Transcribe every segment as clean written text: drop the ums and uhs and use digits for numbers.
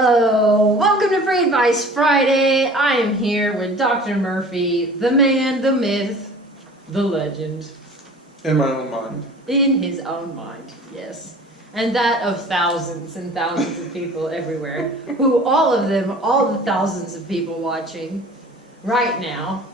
Hello! Welcome to Free Advice Friday. I am here with Dr. Murphy, the man, the myth, the legend. In my own mind. In his own mind, yes. And that of thousands and thousands of people everywhere, who all the thousands of people watching right now,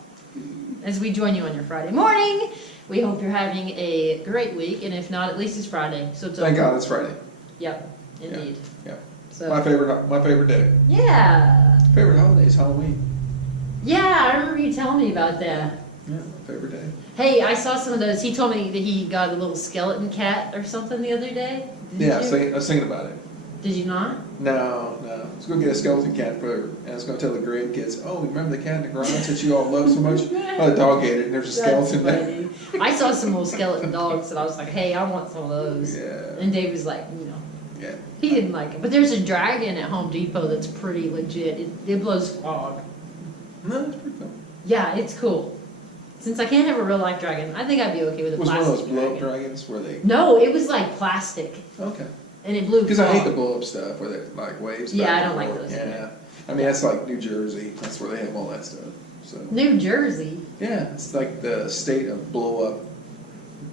as we join you on your Friday morning. We hope you're having a great week, and if not, at least it's Friday, so it's Thank God it's Friday. Yep, indeed. Yeah. So, My favorite day. yeah. Favorite holiday is Halloween. Yeah, I remember you telling me about that. Yeah, favorite day. Hey, I saw some of those. He told me that he got a little skeleton cat or something the other day. I was thinking about it. Did you not? No. I was going to get a skeleton cat for her, and I was going to tell the grandkids, oh, remember the cat in the garage that you all love so much? Oh, the dog ate it, and there's a skeleton there. I saw some little skeleton dogs, and I was like, hey, I want some of those. Yeah. And Dave was like, no. Yeah. He didn't like it. But there's a dragon at Home Depot that's pretty legit. It blows fog. No, it's pretty cool. Yeah, it's cool. Since I can't have a real life dragon, I think I'd be okay with a Was plastic one of those blow-up dragon. dragons where they... No, it was like plastic. Okay. And it blew Because I hate the fog. blow-up stuff where they like waves. Yeah, back I and don't like forth. those Yeah. I mean, that's like New Jersey. That's where they have all that stuff. So New Jersey. yeah, it's like the state of blow-up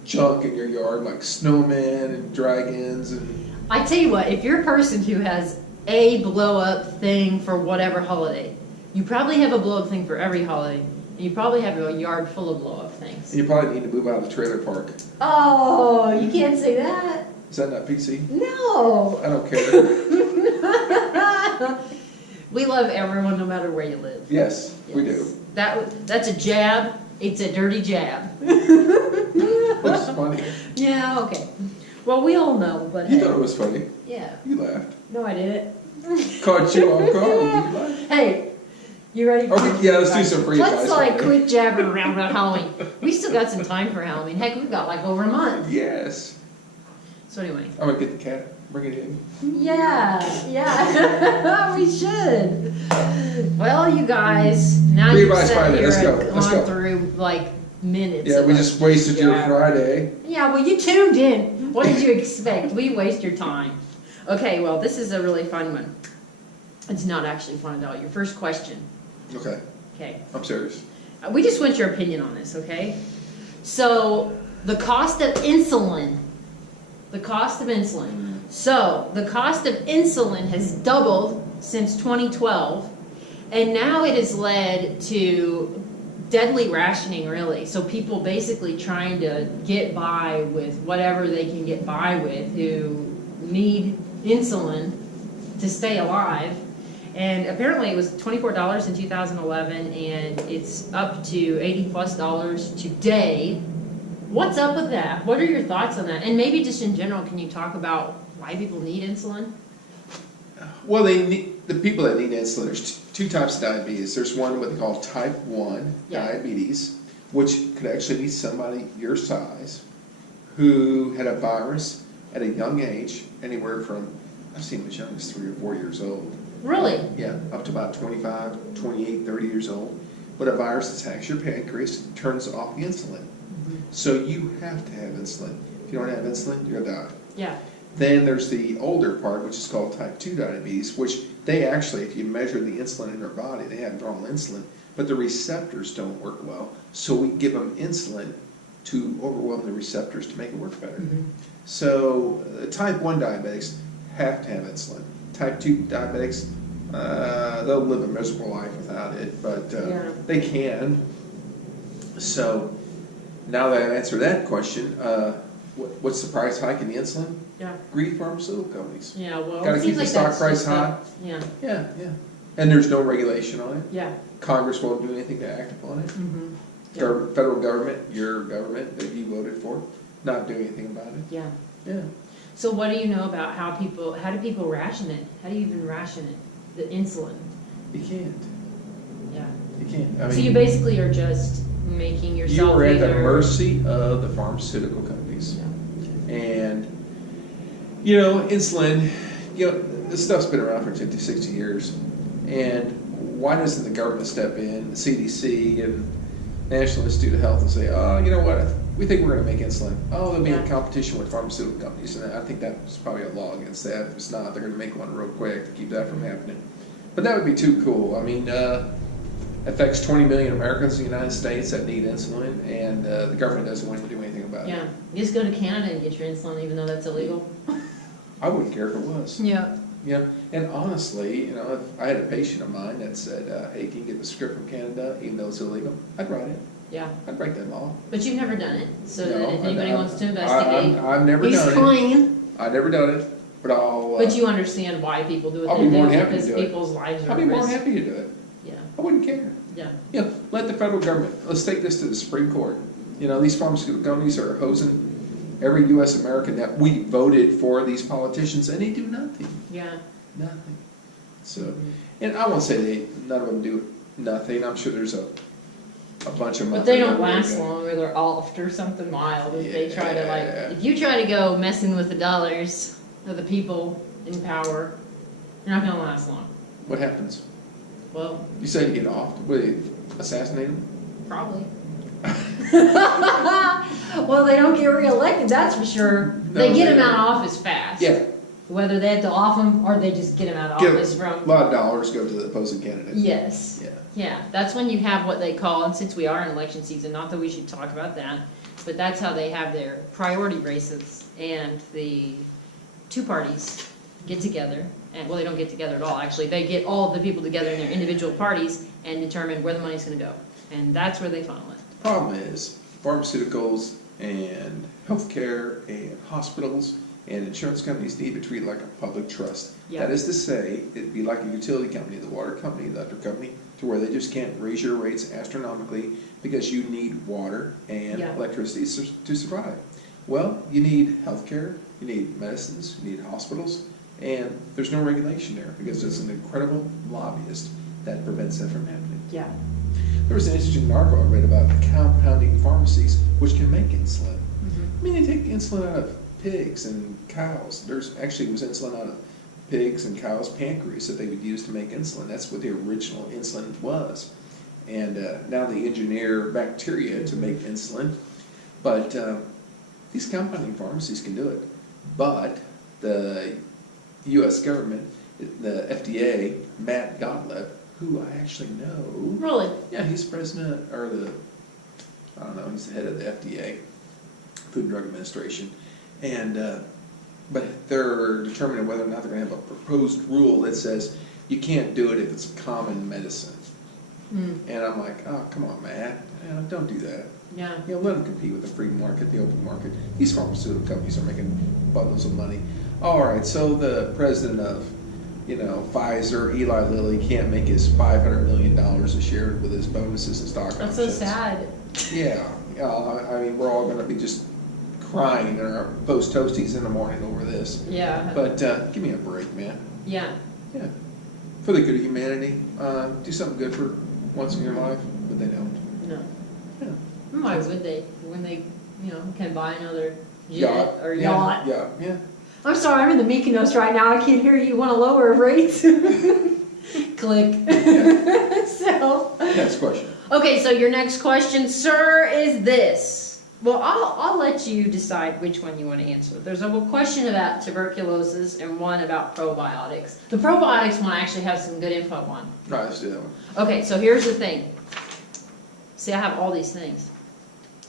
junk in your yard, like snowmen and dragons and... I tell you what, if you're a person who has a blow-up thing for whatever holiday, you probably have a blow-up thing for every holiday, and you probably have a yard full of blow-up things. You probably need to move out of the trailer park. Oh, you can't say that. Is that not PC? No. I don't care. We love everyone no matter where you live. Yes, we Yes. do. That's a jab. It's a dirty jab. Which is funny. Yeah, okay. Well, we all know, but You hey. thought it was funny. Yeah. You laughed. No, I didn't. Caught you off guard. You laughed. Hey, you ready for Let's do some free Let's advice. like quit jabbering around about Halloween. We still got some time for Halloween. Heck, we've got like over a month. Yes. So anyway. I'm going to get the cat. Bring it in. Yeah, we should. Well, you guys, now Free you've advice sat Friday. here Let's go. and Let's gone go. through like minutes. Yeah, of we us just wasted your jabbering. Friday. Yeah, well, you tuned in. What did you expect? We waste your time. Okay, well, this is a really fun one. It's not actually fun at all. Your first question. Okay. Okay. I'm serious. We just want your opinion on this, okay? So, the cost of insulin. The cost of insulin. So, the cost of insulin has doubled since 2012, and now it has led to deadly rationing, really. So, people basically trying to get by with whatever they can get by with who need insulin to stay alive. And apparently it was $24 in 2011, and it's up to $80+ today. What's up with that? What are your thoughts on that? And maybe just in general, can you talk about why people need insulin? Well, the people that need insulin, there's two types of diabetes. There's one what they call type 1 diabetes, which could actually be somebody your size who had a virus at a young age, anywhere from, I've seen as young as 3 or 4 years old. Really? Yeah, up to about 25, 28, 30 years old. But a virus attacks your pancreas, turns off the insulin. So you have to have insulin. If you don't have insulin, you're going to die. Yeah. Then there's the older part, which is called type 2 diabetes, which they actually, if you measure the insulin in their body, they have normal insulin, but the receptors don't work well. So we give them insulin to overwhelm the receptors to make it work better. So type 1 diabetics have to have insulin. Type 2 diabetics, they'll live a miserable life without it, but they can. So now that I've answered that question, what's the price hike in the insulin? Yeah. Greedy pharmaceutical companies. Yeah, well, Got to it keep seems the like stock that's price just high. Yeah. Yeah. And there's no regulation on it. Yeah. Congress won't do anything to act upon it. Yeah. Federal government, your government that you voted for, not doing anything about it. Yeah. Yeah. So what do you know about how do people ration it? How do you even ration it? The insulin? You can't. Yeah. You can't. I So mean, you basically are just making yourself you are at the either- mercy of the pharmaceutical companies. Yeah. And, insulin, this stuff's been around for 50, 60 years. And why doesn't the government step in, the CDC and National Institute of Health, and say, oh, you know what, we think we're going to make insulin. Oh, there'll be Yeah. a competition with pharmaceutical companies, and I think that's probably a law against that. If it's not, they're going to make one real quick to keep that from happening. But that would be too cool. I mean, affects 20 million Americans in the United States that need insulin, and the government doesn't want to do anything about it. Yeah, you just go to Canada and get your insulin, even though that's illegal. I wouldn't care if it was. Yeah. Yeah, and honestly, you know, if I had a patient of mine that said, hey, can you get the script from Canada, even though it's illegal, I'd write it. Yeah, I'd break that law. but you've never done it, so No, that if anybody wants to investigate, I've never he's done it. clean. I've never done it, but I'll. But you understand why people do what I'll they be more do, than happy to because do it. people's lives are I'll be at more risk. than happy to do it. Yeah, I wouldn't care. yeah, You know, let the federal government, let's take this to the Supreme Court. You know, these pharmaceutical companies are hosing every U.S. American that we voted for these politicians, and they do nothing. yeah. Nothing. So, and I won't say none of them do nothing. I'm sure there's a bunch of them. But they don't last long, or they're off or something mild. If they try to Yeah. if you try to go messing with the dollars of the people in power, you're not gonna last long. What happens? Well, You say you get off. What, do you assassinate them? probably. Well, they don't get reelected, that's for sure. They No, get they them out of don't. office fast. Yeah. Whether they have to off them or they just get them out of Give office a from. lot of dollars go to the opposing candidate. Yes. Yeah. Yeah, that's when you have what they call, and since we are in election season, not that we should talk about that, but that's how they have their priority races, and the two parties get together, and, well, they don't get together at all, actually, they get all of the people together in their individual parties and determine where the money's gonna go, and that's where they funnel it. The problem is pharmaceuticals and healthcare and hospitals and insurance companies need to be treated like a public trust. Yeah. That is to say, it'd be like a utility company, the water company, the electric company, to where they just can't raise your rates astronomically because you need water and Yeah. electricity to survive. Well, you need healthcare, you need medicines, you need hospitals, and there's no regulation there because it's an incredible lobbyist that prevents that from happening. Yeah. There was an interesting article I read about compounding pharmacies, which can make insulin. I mean, they take insulin out of pigs and cows. There's actually was insulin out of pigs and cows' pancreas that they would use to make insulin. That's what the original insulin was. And now they engineer bacteria to make insulin. But these compounding pharmacies can do it. But the U.S. government, the FDA, Matt Gottlieb, who I actually know. Really? Yeah, he's president, or I don't know, he's the head of the FDA, Food and Drug Administration. And, but they're determining whether or not they're going to have a proposed rule that says you can't do it if it's common medicine. And I'm like, oh, come on, Matt, don't do that. Yeah. You know, let them compete with the free market, the open market. These pharmaceutical companies are making bundles of money. All right, so the president of, you know, Pfizer, Eli Lilly, can't make his $500 million a share with his bonuses and stock That's so options. sad. Yeah, I mean, we're all going to be just crying in our post toasties in the morning over this. Yeah. But give me a break, man. Yeah. Yeah. For the good of humanity, do something good for once in your life, but they don't. No. Yeah. Why would they? When they, can buy another jet Yacht. or Yeah, yacht. Yeah. I'm sorry, I'm in the Mykonos right now. I can't hear you. Want to lower rates? Click. So. Next question. Okay, so your next question, sir, is this. Well, I'll let you decide which one you want to answer. There's a question about tuberculosis and one about probiotics. The probiotics one I actually have some good info on. All right, let's do that one. Okay, so here's the thing. See, I have all these things.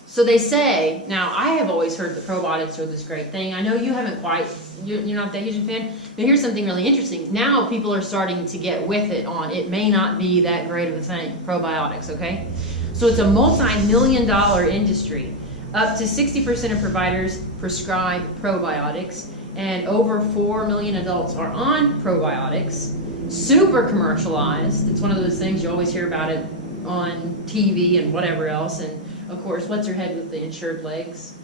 So they say, now I have always heard that probiotics are this great thing. I know you haven't quite, you're not that huge a fan, but here's something really interesting. Now people are starting to get with it on, it may not be that great of a thing, probiotics, okay? So it's a multi-million-dollar industry. Up to 60% of providers prescribe probiotics, and over 4 million adults are on probiotics. Super commercialized. It's one of those things you always hear about it on TV and whatever else. And of course, what's her head with the insured legs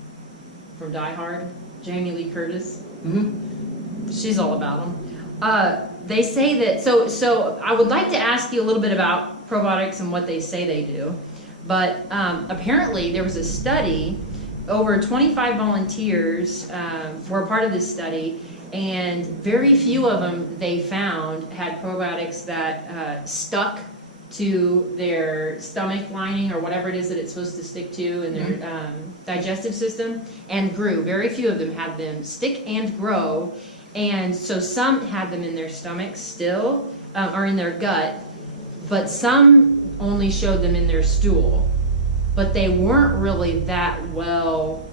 from Die Hard? Jamie Lee Curtis. Mm-hmm. She's all about them. They say that, so I would like to ask you a little bit about probiotics and what they say they do. But apparently there was a study, over 25 volunteers were a part of this study, and very few of them they found had probiotics that stuck to their stomach lining or whatever it is that it's supposed to stick to in their digestive system, and grew. Very few of them had them stick and grow, and so some had them in their stomach still, or in their gut, but some only showed them in their stool. But they weren't really that well,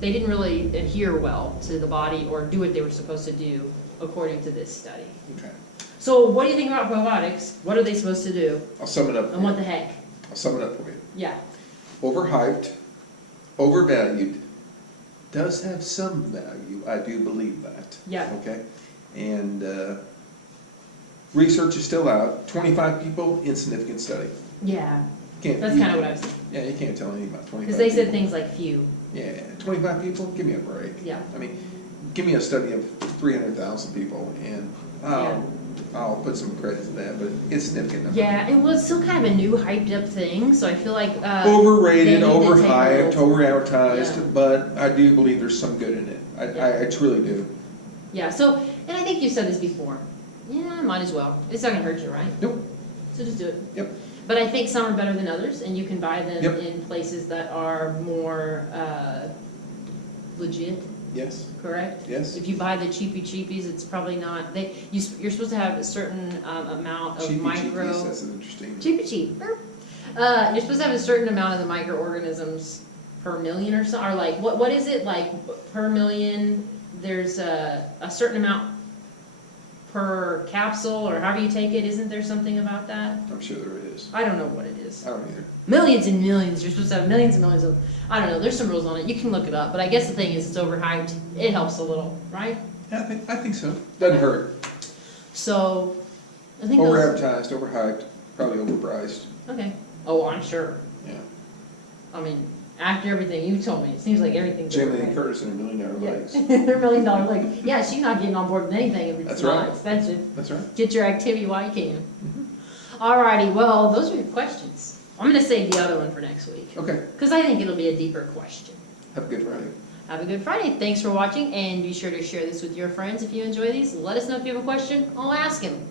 they didn't really adhere well to the body or do what they were supposed to do according to this study. Okay. So what do you think about probiotics? What are they supposed to do? I'll sum it up. And what the heck? I'll sum it up for you. Yeah. Overhyped, overvalued, does have some value. I do believe that. Yeah. Okay. And research is still out. 25 people, insignificant study. Yeah. Can't. That's kind of what I was thinking. Yeah, you can't tell anything about 25. Because they said people. things like few. Yeah, 25 people. Give me a break. Yeah. I mean, give me a study of 300,000 people, and I'll put some credit to that, but it's significant number. Yeah, it was still kind of a new hyped up thing, so I feel like Overrated, they need to take a overhyped, little- over-advertised, Yeah. but I do believe there's some good in it. I truly do. Yeah, so, and I think you said this before. Yeah, might as well. It's not going to hurt you, right? Nope. So just do it. Yep. But I think some are better than others, and you can buy them Yep. in places that are more legit, Yes. correct? Yes. If you buy the cheapies, it's probably not. You're supposed to have a certain amount of micro. Cheapy, that's an interesting. Cheap. You're supposed to have a certain amount of the microorganisms per million or so, or like what is it like per million? There's a certain amount per capsule, or however you take it. Isn't there something about that? I'm sure there is. I don't know what it is. I don't either. Millions and millions. You're supposed to have millions and millions of. I don't know. There's some rules on it. You can look it up. But I guess the thing is, it's overhyped. It helps a little, right? Yeah, I think so. Doesn't hurt. So, I think those. Over-advertised, overhyped, probably overpriced. Okay. Oh, I'm sure. Yeah. I mean, after everything you told me, it seems like everything's Jamie Lee overhyped. Curtis and her $1 Million Yeah. Legs. They're $1 million legs. Yeah, she's not getting on board with anything if it's That's not right. expensive. That's right. Get your activity while you can. Alrighty, well, those are your questions. I'm going to save the other one for next week. Okay. Because I think it'll be a deeper question. Have a good Friday. Have a good Friday. Thanks for watching, and be sure to share this with your friends if you enjoy these. Let us know if you have a question. I'll ask him.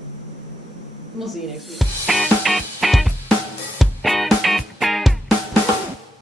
We'll see you next week.